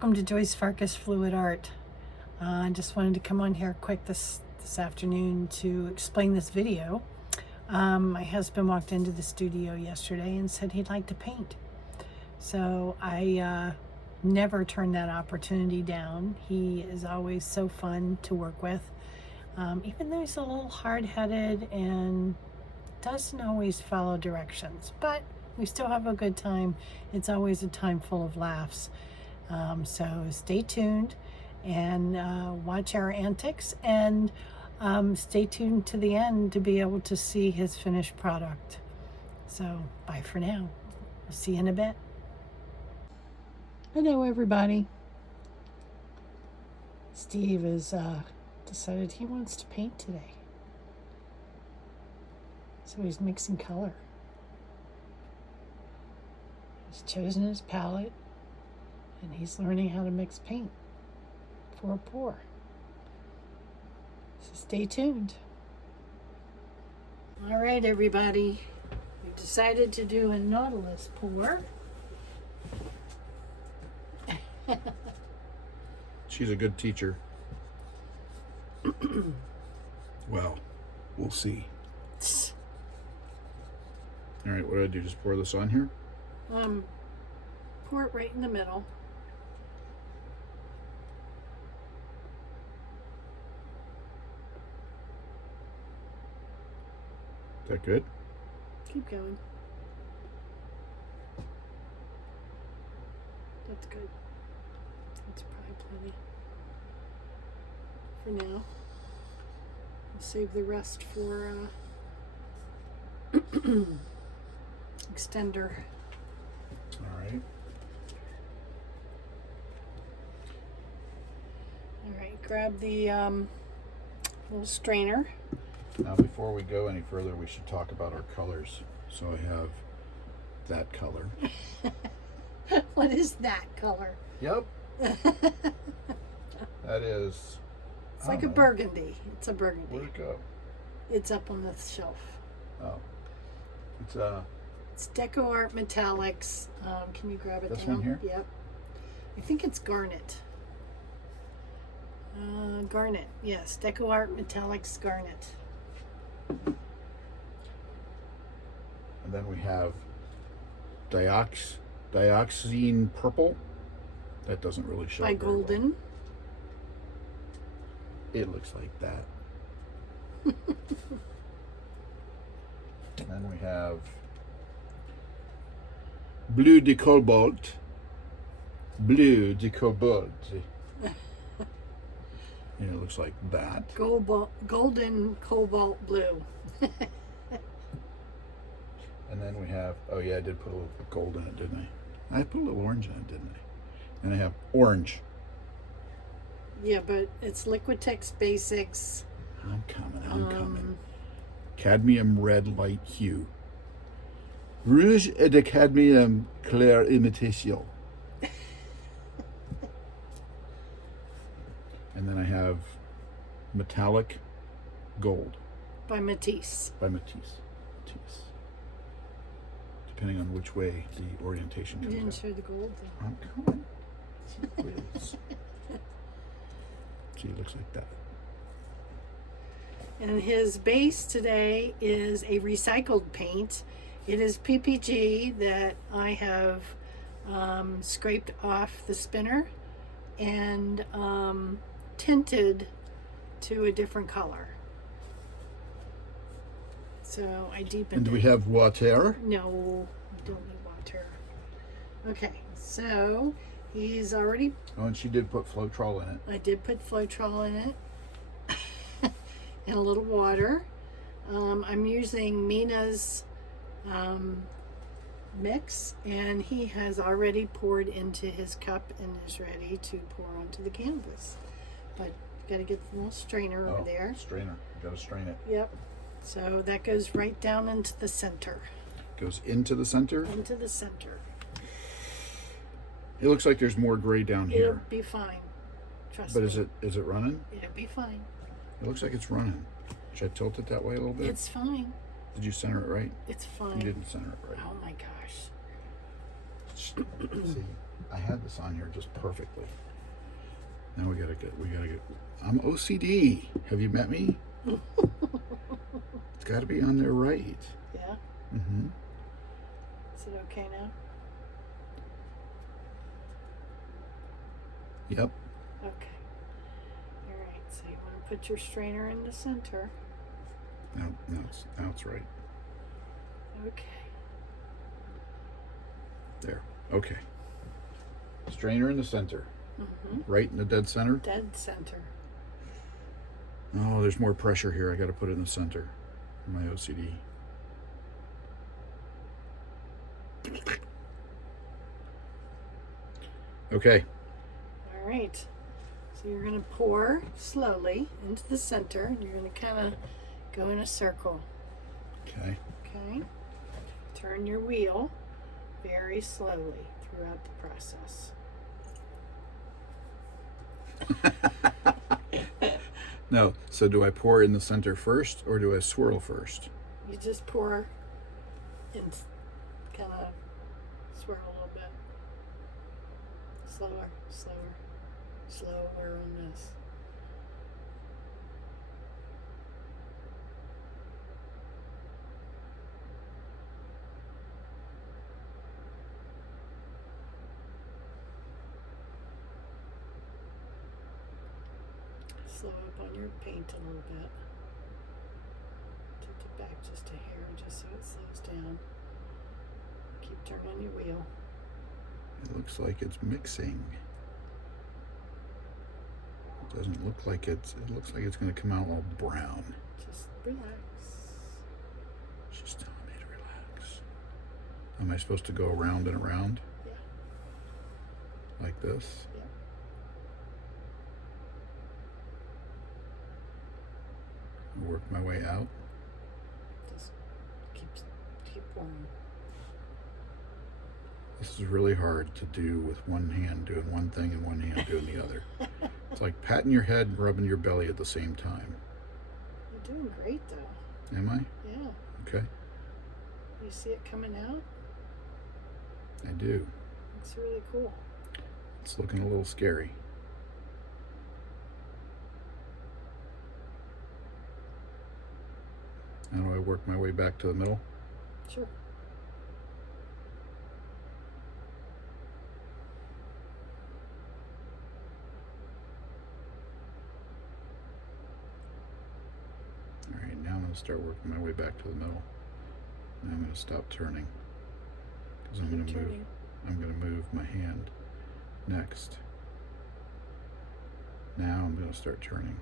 welcome to Joyce Farkas Fluid Art. I just wanted to come on here quick this afternoon to explain this video. My husband walked into the studio yesterday and said he'd like to paint. So I never turn that opportunity down. He is always so fun to work with. Even though he's a little hard-headed and doesn't always follow directions, but we still have a good time. It's always a time full of laughs. So stay tuned and watch our antics, and stay tuned to the end to be able to see his finished product. So bye for now. We'll see you in a bit. Hello everybody. Steve has decided he wants to paint today. So he's mixing color. He's chosen his palette and he's learning how to mix paint for a pour. So stay tuned. All right, everybody. We decided to do a Nautilus pour. She's a good teacher. Well, we'll see. All right, what do I do? Just pour this on here? Pour it right in the middle. Is that good? Keep going. That's good. That's probably plenty for now. We'll save the rest for extender. All right. All right, grab the little strainer. Now, before we go any further, we should talk about our colors. So I have that color. What is that color? Yep. That is... It's like a burgundy. It's a burgundy. Where'd it go? It's up on the shelf. Oh. It's Deco Art Metallics. Can you grab it This down? one here? Yep. I think it's Garnet. Garnet. Yes. Deco Art Metallics Garnet. And then we have Dioxazine Purple. That doesn't really show. By very well. Golden. It looks like that. And then we have Bleu de Cobalt. Bleu de Cobalt. And it looks like that. Golden Cobalt Blue. And then we have, oh yeah, I did put a little gold in it, didn't I? I put a little orange in it, didn't I? And I have orange. Yeah, but it's Liquitex Basics. I'm coming. Cadmium red light hue. Rouge et de cadmium clair imitation. And then I have metallic gold. By Matisse. Matisse. Depending on which way the orientation You comes didn't out. show the gold though. I'm coming. Please. See, it looks like that. And his base today is a recycled paint. It is PPG that I have scraped off the spinner and tinted to a different color. So I deepened And do we it. have water? No, I don't need water. Okay, so he's already... Oh, and she did put Floetrol in it. I did put Floetrol in it. And a little water. I'm using Mina's mix, and he has already poured into his cup and is ready to pour onto the canvas. But you got to get the little strainer over there. Strainer. You gotta strain it. Yep. So that goes right down into the center. Goes into the center. Into the center. It looks like there's more gray down It'll here. be fine. Trust me. But is it running? It'll be fine. It looks like it's running. Should I tilt it that way a little bit? It's fine. Did you center it right? It's fine. You didn't center it right. Oh my gosh. See, I had this on here just perfectly. Now we gotta get, I'm OCD. Have you met me? It's gotta be on there right. Yeah? Mm-hmm. Is it okay now? Yep. Okay. All right, so you want to put your strainer in the center. Now it's right. Okay. There. Okay. Strainer in the center. Mm-hmm. Right in the dead center? Dead center. Oh, there's more pressure here. I got to put it in the center. My OCD. Okay. All right. So you're going to pour slowly into the center, and you're going to kind of go in a circle. Okay. Okay. Turn your wheel very slowly throughout the process. No. So do I pour in the center first, or do I swirl first? You just pour and kind of swirl a little bit. Slower, slower, slower on this. Slow up on your paint a little bit. Tilt it back just a hair, just so it slows down. Keep turning your wheel. It looks like it's mixing. It doesn't look like it looks like it's going to come out all brown. Just relax. She's telling me to relax. Am I supposed to go around and around? Yeah. Like this? Yeah. Work my way out. Just keep pouring. This is really hard to do with one hand doing one thing and one hand doing the other. It's like patting your head and rubbing your belly at the same time. You're doing great though. Am I? Yeah. Okay. You see it coming out? I do. It's really cool. It's looking a little scary. How do I work my way back to the middle? Sure. All right, now I'm going to start working my way back to the middle. Now I'm going to stop turning because I'm going to move. I'm going to move my hand next. Now I'm going to start turning.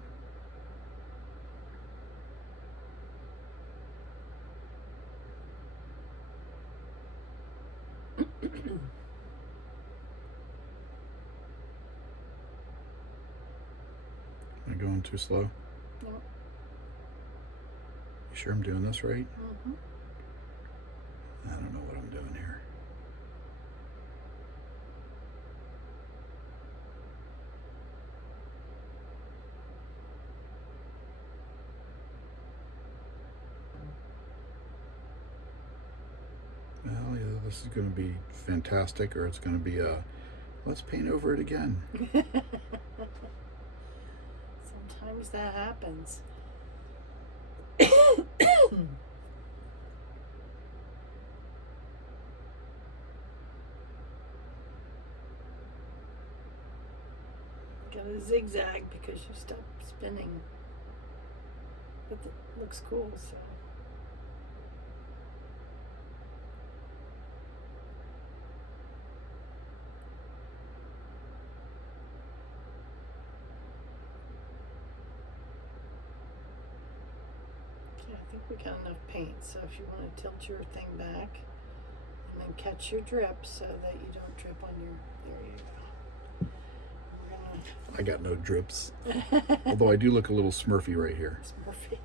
Am I going too slow? No. You sure I'm doing this right? Mm-hmm. I don't know what I'm doing here. Well, either this is going to be fantastic or it's going to be a let's paint over it again. Sometimes that happens. Gotta zigzag because you stop spinning. But it looks cool, so. I think we got enough paint, so if you want to tilt your thing back and then catch your drip so that you don't drip on your, there you go. I got no drips. Although I do look a little smurfy right here. Smurfy.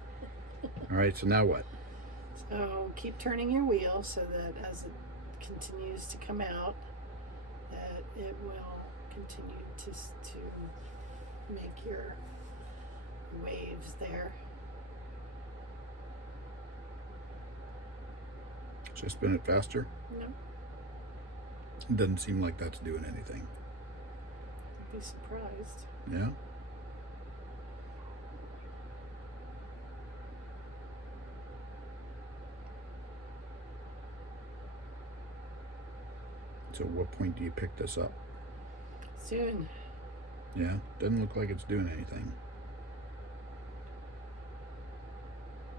All right, so now what? So keep turning your wheel so that as it continues to come out, that it will continue to make your waves there. Should I spin it faster? No. It doesn't seem like that's doing anything. I'd be surprised. Yeah? So what point do you pick this up? Soon. Yeah? Doesn't look like it's doing anything.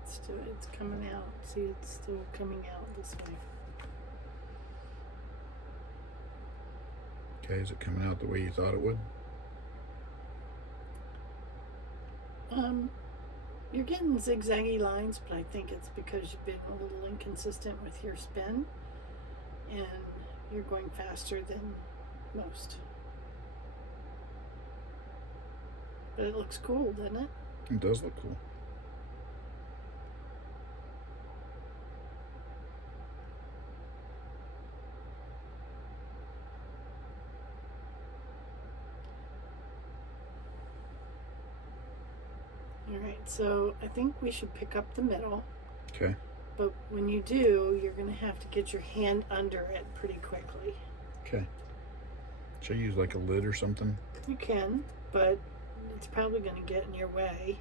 It's coming out. See, it's still coming out this way. Okay, is it coming out the way you thought it would? You're getting zigzaggy lines, but I think it's because you've been a little inconsistent with your spin, and you're going faster than most. But it looks cool, doesn't it? It does look cool. Alright, so I think we should pick up the middle. Okay. But when you do, you're going to have to get your hand under it pretty quickly. Okay. Should I use like a lid or something? You can, but it's probably going to get in your way.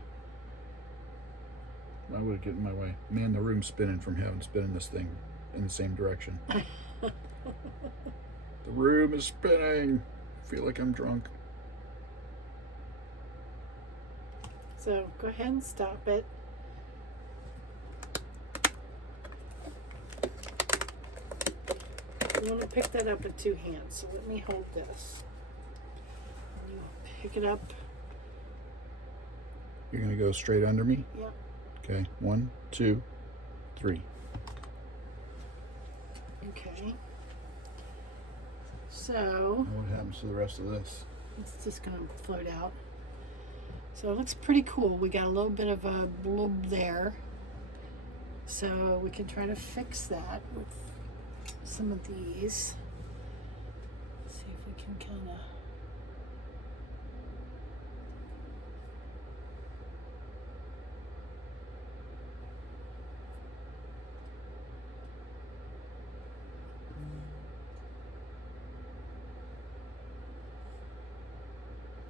Why would it get in my way? Man, the room's spinning from having spinning this thing in the same direction. The room is spinning. I feel like I'm drunk. So go ahead and stop it. You want to pick that up with two hands, so let me hold this. And you pick it up. You're going to go straight under me? Yep. Okay. 1, 2, 3. Okay. So What happens to the rest of this? it's just going to float out. So it looks pretty cool. We got a little bit of a blob there. So we can try to fix that with some of these. See if we can kind of...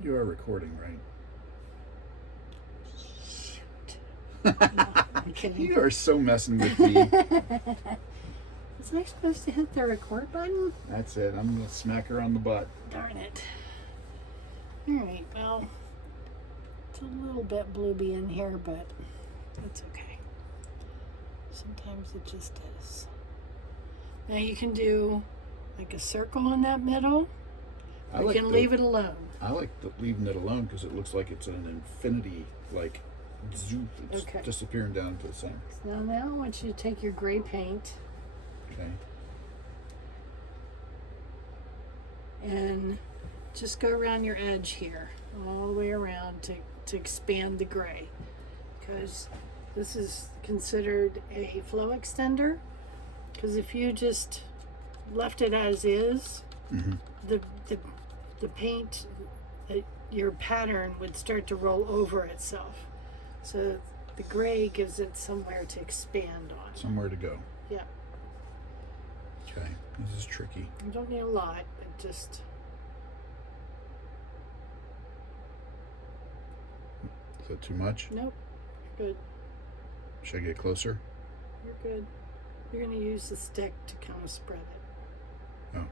You are recording, right? No, I'm kidding. You are so messing with me. Was I supposed to hit the record button? That's it. I'm going to smack her on the butt. Darn it. Alright, well, it's a little bit blooby in here, but it's okay. Sometimes it just is. Now you can do like a circle in that middle. I You like can leave it alone. I like leaving it alone because it looks like it's an infinity, like, zoop. It's Okay. disappearing down to the center. So now I want you to take your gray paint Okay. and just go around your edge here, all the way around to expand the gray. Because this is considered a flow extender. Because if you just left it as is, Mm-hmm. the paint, your pattern would start to roll over itself. So the gray gives it somewhere to expand on. Somewhere to go. Yeah. Okay. This is tricky. You don't need a lot, but just... Is that too much? Nope. You're good. Should I get closer? You're good. You're going to use the stick to kind of spread it. Oh.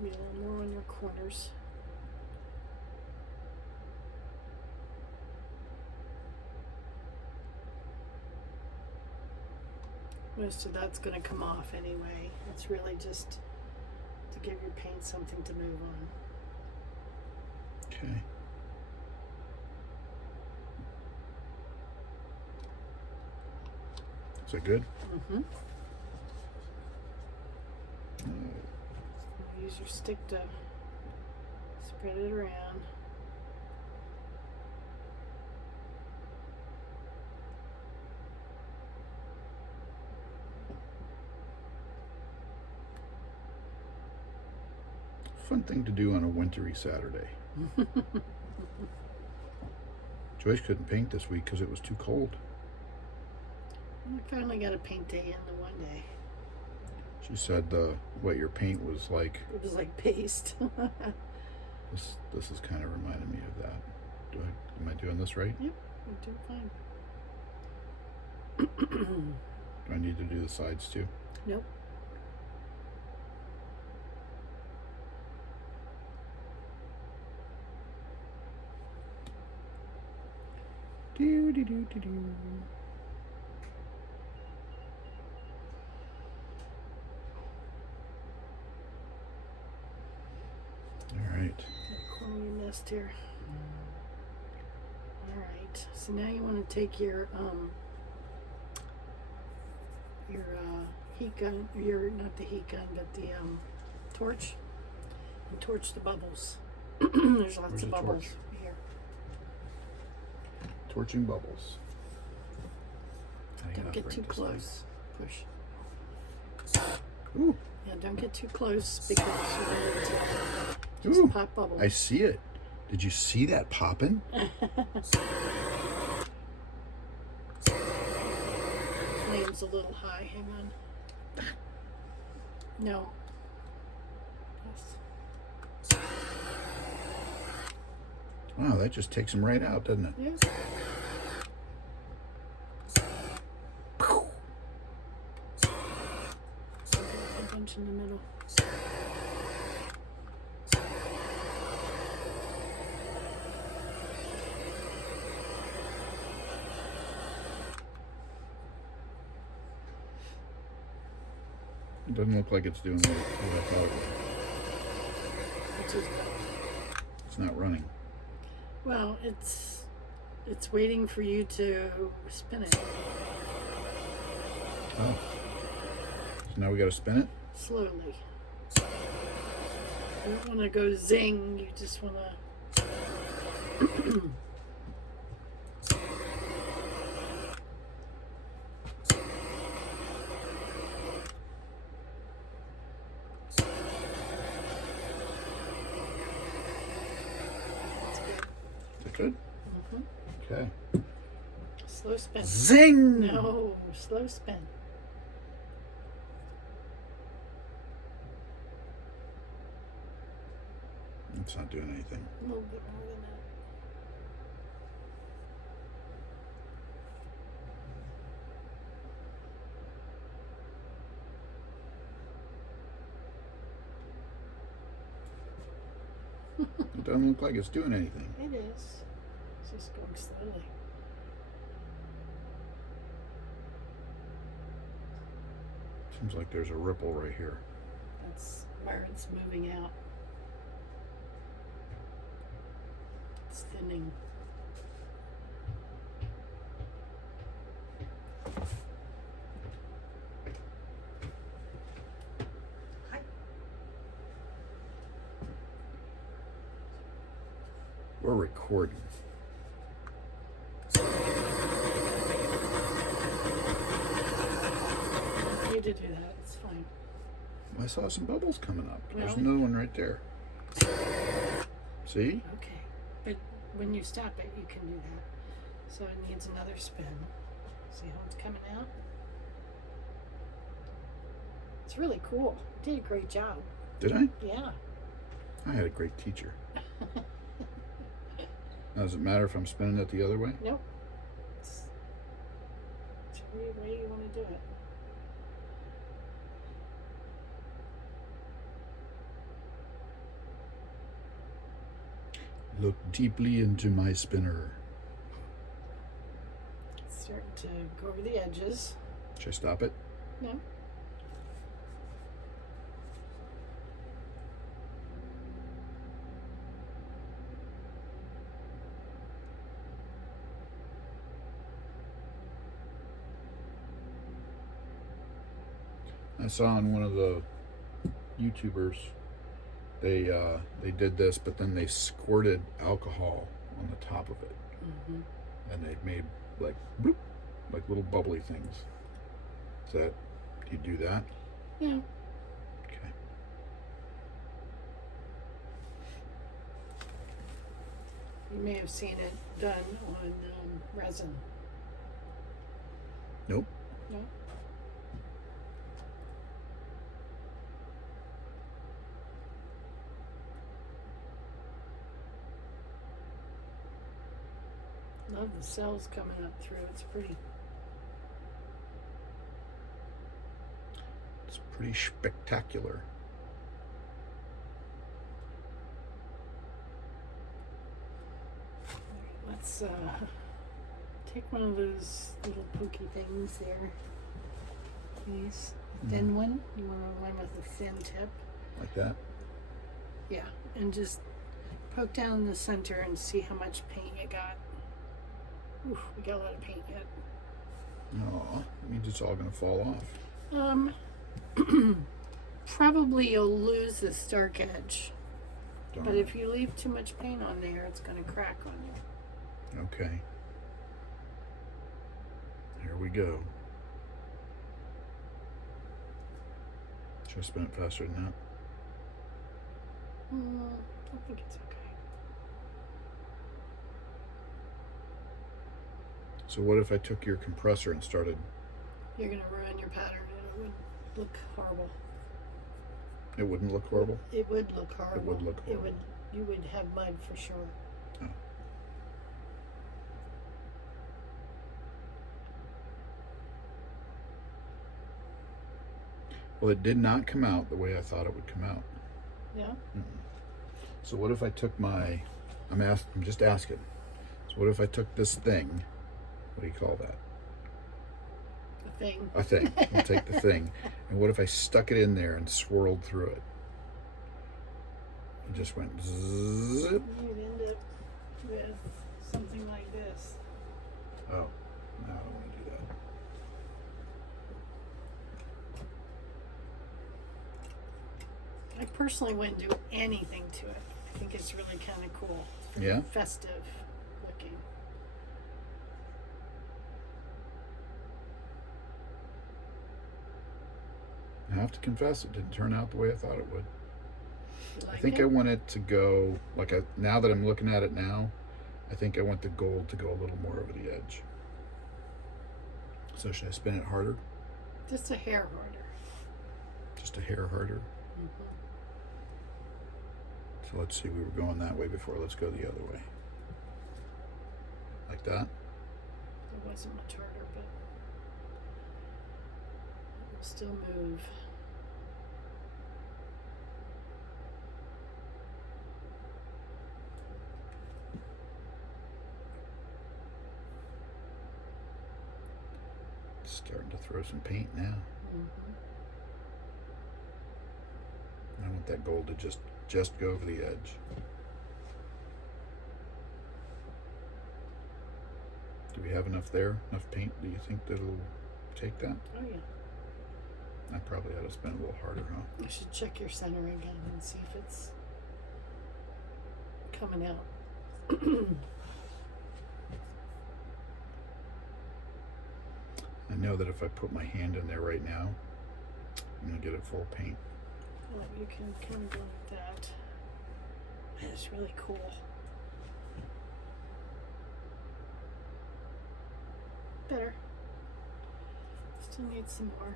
Maybe a little more on your corners. Most of that's going to come off anyway. It's really just to give your paint something to move on. Okay. Is that good? Mm-hmm. Use your stick to spread it around. fun thing to do on a wintry Saturday. Joyce couldn't paint this week because it was too cold. I finally got a paint day in the one day. She said what your paint was like. It was like paste. This is kind of reminding me of that. Am I doing this right? Yep, you're doing fine. Do I need to do the sides too? Nope. Do do do do do. All right. Corner your nest here. All right. So now you want to take your heat gun, not the heat gun, but the torch, and torch the bubbles. There's lots Where's of the bubbles torch? here. Torching bubbles. Don't get too close. Push. Ooh. Yeah, don't get too close because you're going to Ooh. just pop bubbles. I see it. Did you see that popping? Flame's a little high. Hang on. No. Yes. Wow, that just takes them right out, doesn't it? Yes. A bunch in the middle. It doesn't look like it's doing what I thought it would. Which is It's not running. well, it's waiting for you to spin it Oh. So now we got to spin it? slowly. You don't want to go zing. You just want to. That's good. Is that good? Okay. Slow spin. Zing! No, slow spin. It's not doing anything. A little bit more than that. It doesn't look like it's doing anything. It is. It's just going slowly. Seems like there's a ripple right here. That's where it's moving out. It's thinning. Hi. We're recording. You did do that. It's fine. I saw some bubbles coming up. There's Well. another one right there. See? Okay. But when you stop it, you can do that. So it needs another spin. See how it's coming out? It's really cool. You did a great job. Did I? Yeah. I had a great teacher. Now, does it matter if I'm spinning it the other way? Nope. It's the way you want to do it. Look deeply into my spinner. It's starting to go over the edges. Should I stop it? No. I saw on one of the YouTubers, they did this, but then they squirted alcohol on the top of it, and they made like bloop, like little bubbly things. Is that, do you do that? No. Okay. You may have seen it done on resin. Nope. No? Love the cells coming up through. It's pretty. It's pretty spectacular. Let's take one of those little pokey things there. Please. Thin one. You want one with a thin tip? Like that? Yeah. And just poke down in the center and see how much paint you got. Oof, we got a lot of paint yet. Oh, that means it's all going to fall off. Probably you'll lose this dark edge. Darn. But if you leave too much paint on there, it's going to crack on you. Okay. Here we go. Should I spin it faster than that? I think it's okay. So what if I took your compressor and started? You're going to ruin your pattern and it would look horrible. It wouldn't look horrible? It would look horrible. It would look horrible. You would have mud for sure. Oh. Well, it did not come out the way I thought it would come out. Yeah? Mm-mm. So what if I took my, I'm just asking. So what if I took this thing, what do you call that? The thing. A thing. I'll take the thing. And what if I stuck it in there and swirled through it? It just went zzzz. You'd end up with something like this. Oh, no, I don't want to do that. I personally wouldn't do anything to it. I think it's really kind of cool. It's very Yeah? festive looking. I have to confess, it didn't turn out the way I thought it would. You I like think it? I want it to go, like now that I'm looking at it now, I think I want the gold to go a little more over the edge. So should I spin it harder? Just a hair harder. Just a hair harder? Mm-hmm. So let's see, we were going that way before, let's go the other way. Like that? It wasn't much harder, but it will still move. It's starting to throw some paint now. Mm-hmm. I want that gold to just go over the edge. Do we have enough there? Enough paint? Do you think that'll take that? Oh yeah. I probably ought to spin a little harder, huh? You should check your center again and see if it's coming out. I know that if I put my hand in there right now, I'm gonna get it full of paint. Well, you can kind of go like that. That's really cool. Better. Still need some more.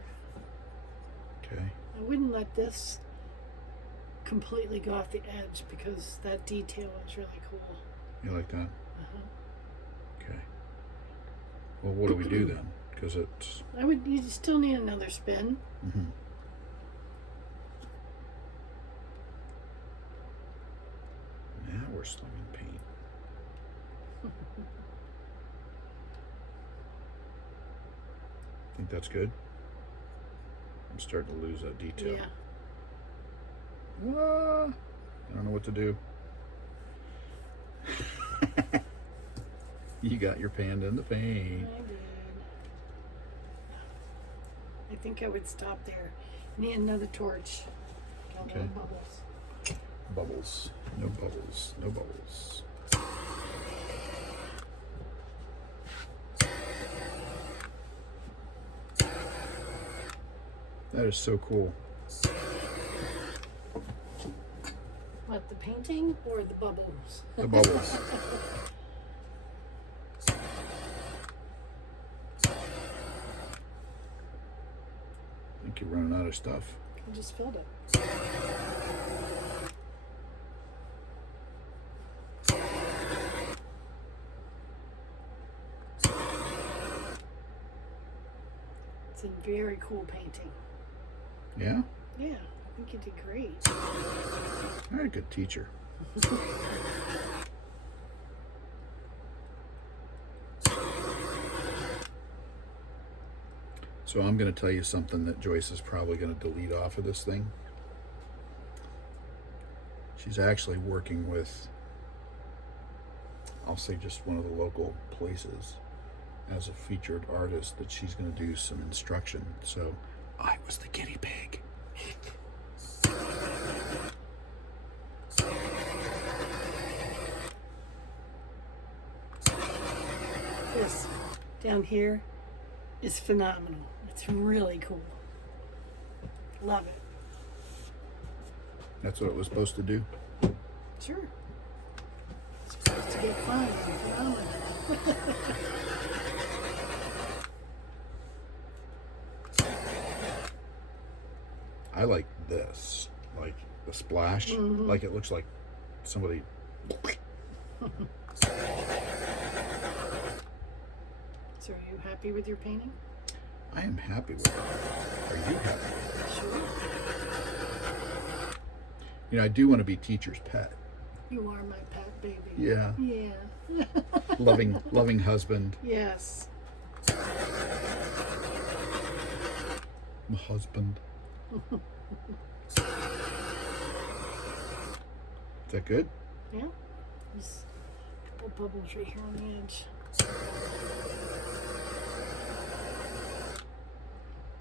Okay. I wouldn't let this completely go off the edge because that detail is really cool. You like that? Uh-huh. Okay. Well, what do we do then? Because it's... You still need another spin. Mm-hmm. Now we're slinging paint. Think that's good? I'm starting to lose that detail. Yeah. I don't know what to do. You got your panda in the paint. I did. I think I would stop there. Need another torch. Got Okay. no bubbles. Bubbles. No bubbles. No bubbles. That is so cool. What, the painting or the bubbles? The bubbles. I think you're running out of stuff. I just filled it. It's a very cool painting. Yeah? Yeah, I think you did great. You're a good teacher. So I'm going to tell you something that Joyce is probably going to delete off of this thing. She's actually working with, I'll say just one of the local places as a featured artist that she's going to do some instruction. So I was the guinea pig. This down here is phenomenal. It's really cool. Love it. That's what it was supposed to do. Sure. It's supposed to get fun and phenomenal. I like this, like the splash, like it looks like somebody. So are you happy with your painting? I am happy with it. Are you happy with it? Sure. You know, I do want to be teacher's pet. You are my pet baby. Yeah. Yeah. Loving husband. Yes. My husband. Is that good? Yeah. There's a couple bubbles right here on the edge.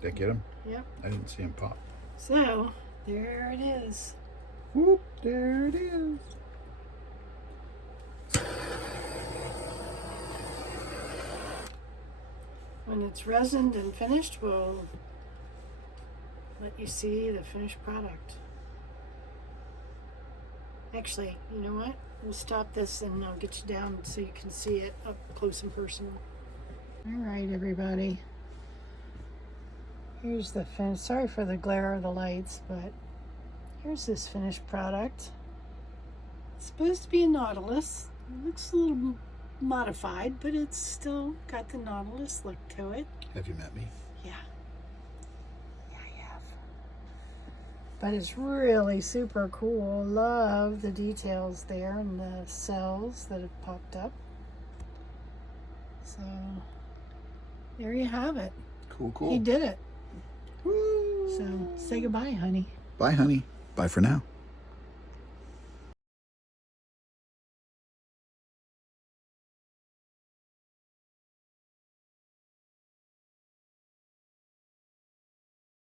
Did I get him? Yep. I didn't see him pop. So, there it is. Whoop, there it is. When it's resined and finished, we'll let you see the finished product. Actually, you know what? We'll stop this and I'll get you down so you can see it up close and personal. All right, everybody. Here's the fin. Sorry for the glare of the lights, but here's this finished product. It's supposed to be a Nautilus. It looks a little modified, but it's still got the Nautilus look to it. Have you met me? Yeah. Yeah, I have. But it's really super cool. Love the details there and the cells that have popped up. So, there you have it. Cool, cool. He did it. Woo. So, say goodbye, honey. Bye, honey. Bye for now.